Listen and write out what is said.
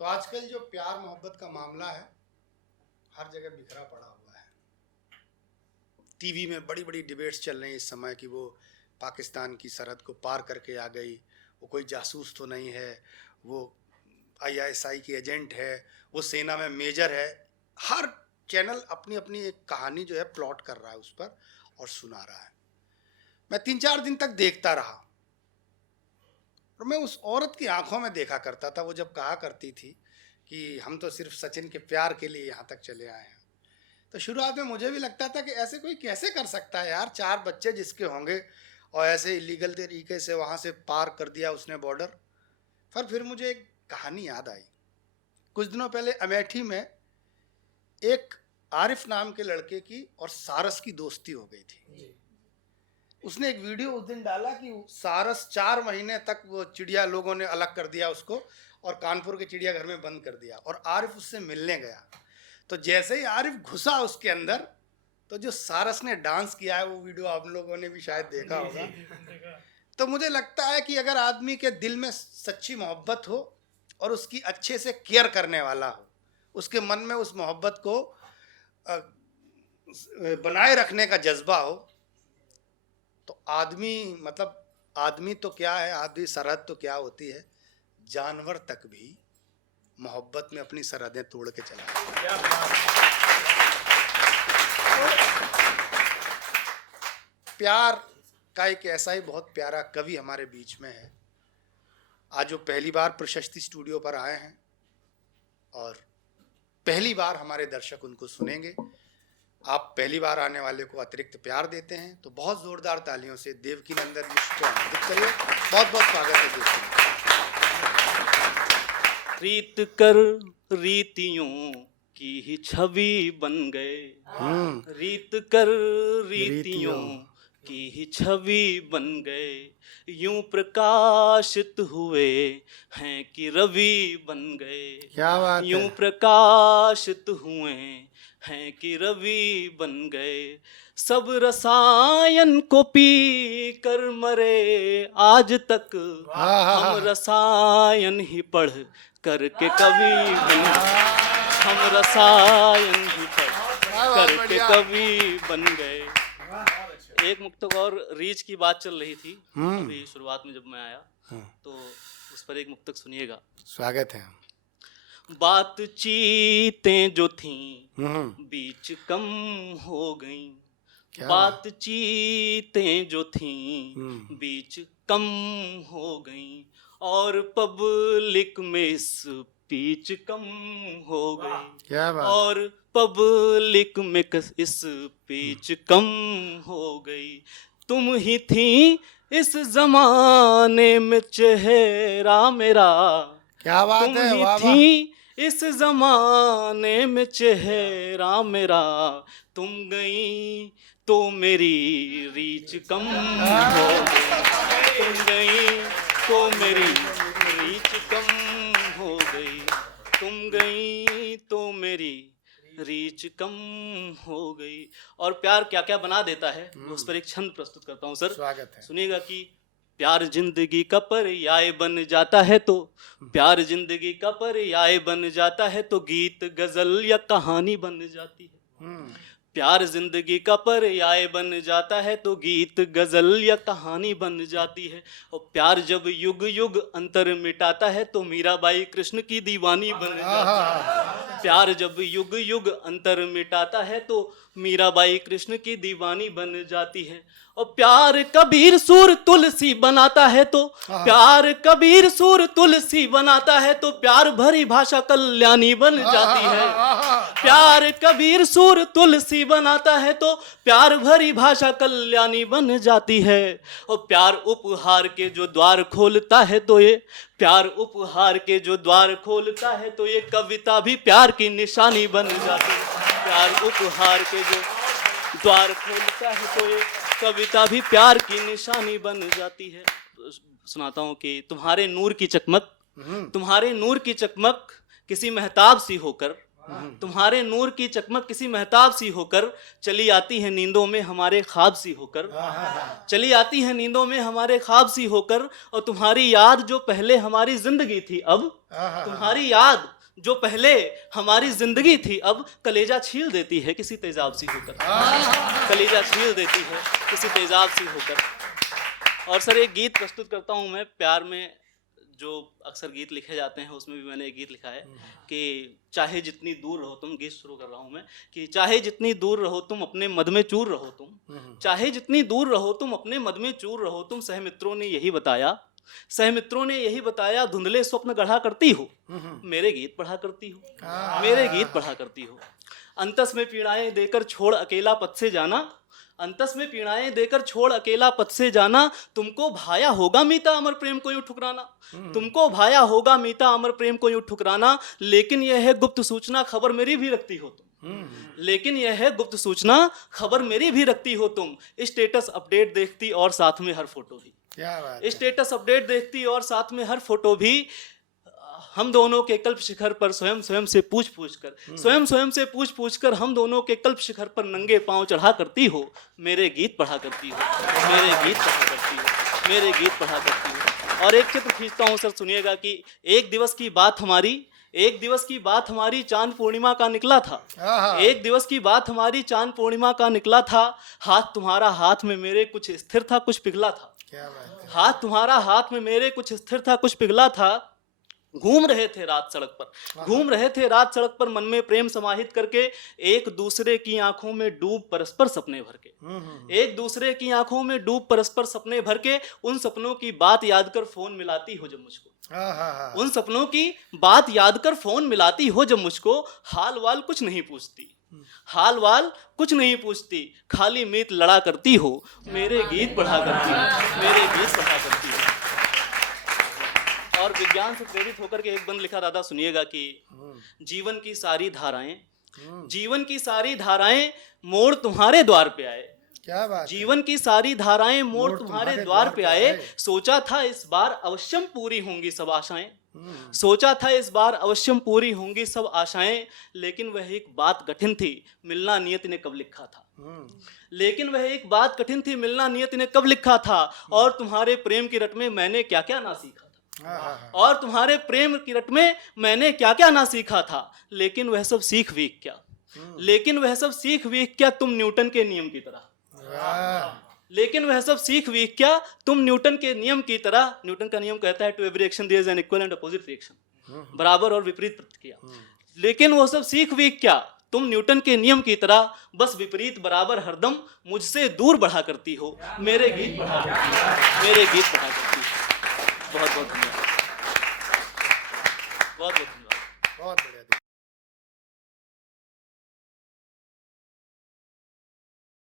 तो आजकल जो प्यार मोहब्बत का मामला है हर जगह बिखरा पड़ा हुआ है। टीवी में बड़ी बड़ी डिबेट्स चल रही हैं इस समय कि वो पाकिस्तान की सरहद को पार करके आ गई, वो कोई जासूस तो नहीं है, वो आईएसआई की एजेंट है, वो सेना में मेजर है। हर चैनल अपनी अपनी एक कहानी जो है प्लॉट कर रहा है उस पर और सुना रहा है। मैं 3-4 दिन तक देखता रहा और मैं उस औरत की आंखों में देखा करता था। वो जब कहा करती थी कि हम तो सिर्फ सचिन के प्यार के लिए यहाँ तक चले आए हैं, तो शुरुआत में मुझे भी लगता था कि ऐसे कोई कैसे कर सकता है यार। 4 बच्चे जिसके होंगे और ऐसे इलीगल तरीके से वहाँ से पार कर दिया उसने बॉर्डर। फिर मुझे एक कहानी याद आई। कुछ दिनों पहले अमेठी में एक आरिफ नाम के लड़के की और सारस की दोस्ती हो गई थी। उसने एक वीडियो उस दिन डाला कि सारस 4 महीने तक वो चिड़िया लोगों ने अलग कर दिया उसको और कानपुर के चिड़ियाघर में बंद कर दिया और आरिफ उससे मिलने गया। तो जैसे ही आरिफ घुसा उसके अंदर तो जो सारस ने डांस किया है वो वीडियो आप लोगों ने भी शायद देखा होगा। तो मुझे लगता है कि अगर आदमी के दिल में सच्ची मोहब्बत हो और उसकी अच्छे से केयर करने वाला हो, उसके मन में उस मोहब्बत को बनाए रखने का जज्बा हो, तो आदमी तो क्या है, आदमी सरहद तो क्या होती है, जानवर तक भी मोहब्बत में अपनी सरहदें तोड़ के चला जाता है। प्यार का एक ऐसा ही बहुत प्यारा कवि हमारे बीच में है। आज वो पहली बार प्रशस्ति स्टूडियो पर आए हैं और पहली बार हमारे दर्शक उनको सुनेंगे। आप पहली बार आने वाले को अतिरिक्त प्यार देते हैं तो बहुत जोरदार तालियों से देवकीनंदन मिश्र को आमंत्रित करिए। बहुत बहुत स्वागत है देवकीनंदन। रीत कर रीतियों की ही छवि बन गए, रीत कर रीतियों की ही छवि बन गए, यूं प्रकाशित हुए हैं कि रवि बन गए। क्या बात है। यूं प्रकाशित हुए हैं कि रवि बन गए, सब रसायन को पी कर मरे आज तक, हम रसायन ही पढ़ करके कवि बन गए, हम रसायन ही पढ़ करके कवि बन गए। एक मुक्तक और रीच की बात चल रही थी अभी शुरुआत में जब मैं आया, तो उस पर एक मुक्तक सुनिएगा। स्वागत है। बातचीतें जो थीं बीच कम हो गईं, बातचीतें जो थीं बीच कम हो गईं, और पब्लिक में स्पीच कम हो गई। क्या बात। और पब्लिक में स्पीच कम हो गई। तुम ही थी इस जमाने में चेहरा मेरा, क्या बात है। तुम ही थी इस जमाने में चेहरा मेरा, तुम गई तो मेरी रीच कम हो गई, तुम गई तो मेरी रीच कम हो गई, तुम गई तो मेरी रीच कम हो गई। और प्यार क्या क्या बना देता है उस पर एक छंद प्रस्तुत करता हूँ सर। स्वागत है। सुनिएगा कि प्यार जिंदगी का पर्याय बन जाता है, तो प्यार जिंदगी का पर्याय बन जाता है, तो गीत गजल या कहानी बन जाती है। प्यार जिंदगी का पर्याय बन जाता है, तो गीत गजल या कहानी बन जाती है। और प्यार जब युग युग अंतर मिटाता है, तो मीराबाई कृष्ण की दीवानी बन जाती है। प्यार जब युग युग अंतर मिटाता है, तो मीराबाई कृष्ण की दीवानी बन जाती है। और प्यार कबीर सूर तुलसी बनाता है, तो प्यार कबीर सूर तुलसी बनाता है, तो प्यार भरी भाषा कल्याणी बन जाती है। प्यार कबीर सूर तुलसी बनाता है, तो प्यार भरी भाषा कल्याणी बन जाती है। और प्यार उपहार के जो द्वार खोलता है, तो ये प्यार उपहार के जो द्वार खोलता है, तो ये कविता भी प्यार की निशानी बन जाती है। प्यार उपहार के जो द्वार खोलता है, तो ये कविता भी प्यार की निशानी बन जाती है। सुनाता हूँ कि तुम्हारे नूर की चकमक, तुम्हारे नूर की चकमक किसी महताब सी होकर, तुम्हारे नूर की चकमक किसी महताब सी होकर चली आती है नींदों में हमारे ख्वाब सी होकर, चली आती है नींदों में हमारे ख्वाब सी होकर। और तुम्हारी याद जो पहले हमारी जिंदगी थी अब, तुम्हारी याद जो पहले हमारी जिंदगी थी अब कलेजा छील देती है किसी तेजाब सी होकर, कलेजा छील देती है किसी तेजाब सी होकर। और सर एक गीत प्रस्तुत करता हूँ मैं, प्यार में जो अक्सर गीत लिखे जाते हैं उसमें भी मैंने एक गीत लिखा है कि चाहे जितनी दूर रहो तुम, गीत शुरू कर रहा हूँ मैं, कि चाहे जितनी दूर रहो तुम अपने मद में चूर रहो तुम, चाहे जितनी दूर रहो तुम अपने मद में चूर रहो तुम, सहमित्रों ने यही बताया, सहमित्रों ने यही बताया, धुंधले स्वप्न गढ़ा करती हो, मेरे गीत पढ़ा करती हो, मेरे गीत पढ़ा करती हो। अंतस में पीड़ाएं देकर छोड़ अकेला पथ से जाना, अंतस में पीड़ाएं देकर छोड़ अकेला पथ से जाना, तुमको भाया होगा मीता अमर प्रेम को यूं ठुकराना, तुमको भाया होगा मीता अमर प्रेम को यूं ठुकराना, लेकिन यह है गुप्त सूचना खबर मेरी भी रखती हो तुम, लेकिन यह है गुप्त सूचना खबर मेरी भी रखती हो तुम, स्टेटस अपडेट देखती और साथ में हर फोटो भी, क्या बात है। स्टेटस अपडेट देखती और साथ में हर फोटो भी, हम दोनों के कल्प शिखर पर स्वयं स्वयं से पूछ पूछ कर, स्वयं स्वयं से पूछ पूछ कर हम दोनों के कल्प शिखर पर नंगे पांव चढ़ा करती हो, मेरे गीत पढ़ा करती हो, मेरे गीत पढ़ा करती हो, मेरे गीत पढ़ा करती हो। और एक चित्र खींचता हूँ सर, सुनिएगा कि एक दिवस की बात हमारी, एक दिवस की बात हमारी चांद पूर्णिमा का निकला था, एक दिवस की बात हमारी चांद पूर्णिमा का निकला था, हाथ तुम्हारा हाथ में मेरे कुछ स्थिर था कुछ पिघला था, क्या बात है। हाथ तुम्हारा हाथ में मेरे कुछ स्थिर था कुछ पिघला था, घूम रहे थे रात सड़क पर, घूम रहे थे रात सड़क पर मन में प्रेम समाहित करके, एक दूसरे की आंखों में डूब परस्पर सपने भर के, एक दूसरे की आंखों में डूब परस्पर सपने भर के, उन सपनों की बात याद कर फोन मिलाती हो जब मुझको, उन सपनों की बात याद कर फोन मिलाती हो जब मुझको, हाल वाल कुछ नहीं पूछती, हाल वाल कुछ नहीं पूछती, खाली मीत लड़ा करती हो, मेरे गीत पढ़ा करती हो, मेरे गीत पढ़ा करती हो। और विज्ञान से प्रेरित होकर के एक बंद लिखा दादा, सुनिएगा कि जीवन की सारी धाराएं, जीवन की सारी धाराएं मोड़ तुम्हारे द्वार पे आए, क्या बात है। जीवन की सारी धाराएं मोड़ तुम्हारे द्वार पे आए, सोचा था इस बार अवश्यम पूरी होंगी सब आशाएं, सोचा था इस बार अवश्यम पूरी होंगी सब आशाएं, लेकिन वह एक बात कठिन थी मिलना नियत ने कब लिखा था, लेकिन वह एक बात कठिन थी मिलना नियत ने कब लिखा था, और तुम्हारे प्रेम की रट में मैंने क्या क्या ना सीखा था, और तुम्हारे प्रेम की रट में मैंने क्या क्या ना सीखा था, लेकिन वह सब सीख वीख क्या, लेकिन वह सब सीख वीख क्या तुम न्यूटन के नियम की तरह, लेकिन वह सब सीख वीख क्या तुम न्यूटन के नियम की तरह। न्यूटन का नियम कहता है to every action there is an equal and opposite reaction, बराबर और विपरीत प्रतिक्रिया, लेकिन वो सब सीख वीख क्या तुम न्यूटन के नियम की तरह, बस विपरीत बराबर हरदम मुझसे दूर बढ़ा करती हो, मेरे गीत बढ़ा करती हो, मेरे गीत बढ़ा करती हो। बहुत बहुत धन्यवाद, बहुत बहुत धन्यवाद। बहुत बढ़िया।